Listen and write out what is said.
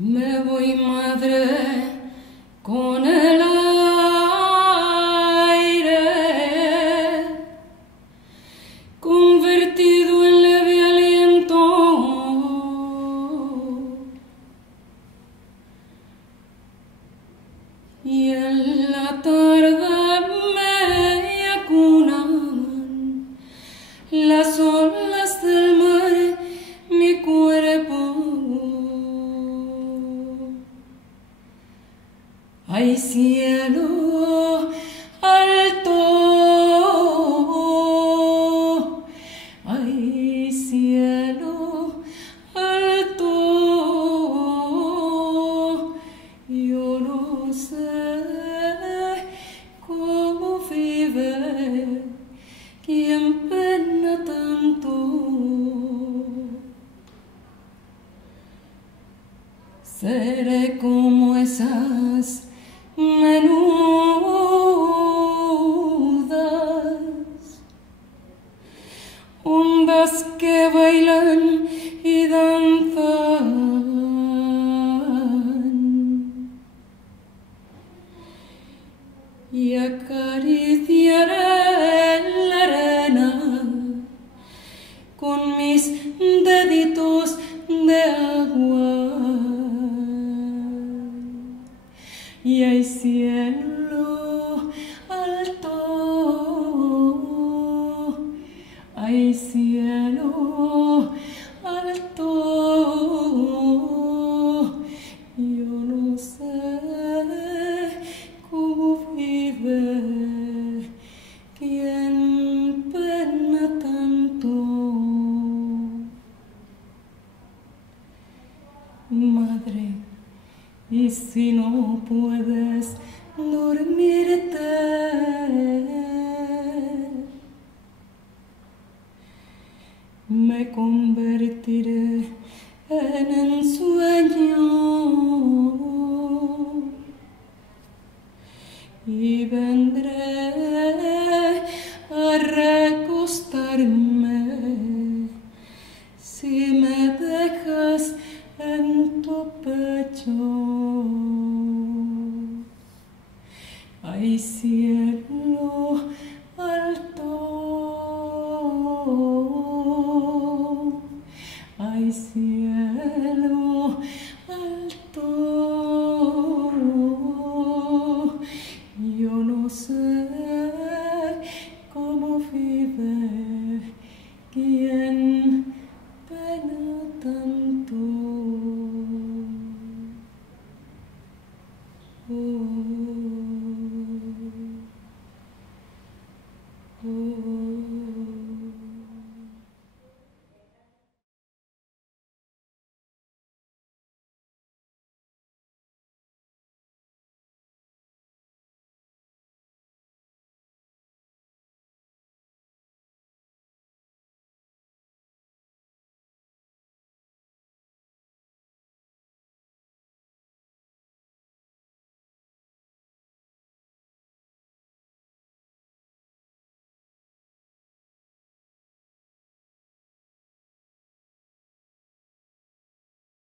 Me voy, madre, con el aire convertido en leve aliento, y en la tarde me acunan las olas del mar mi cuerpo. Hay cielo alto, hay cielo alto, yo no sé cómo vive quien pena tanto. Seré como esas menudas ondas que bailan y danzan, y acariciaré la arena con mis deditos de agua. Y hay cielo alto, hay cielo alto, yo no sé cómo vive quien pena tanto. Madre, y si no puedes dormirte, me convertiré en ensueño y vendré a recostarme si me dejas en tu pecho. Hay cielo alto, hay cielo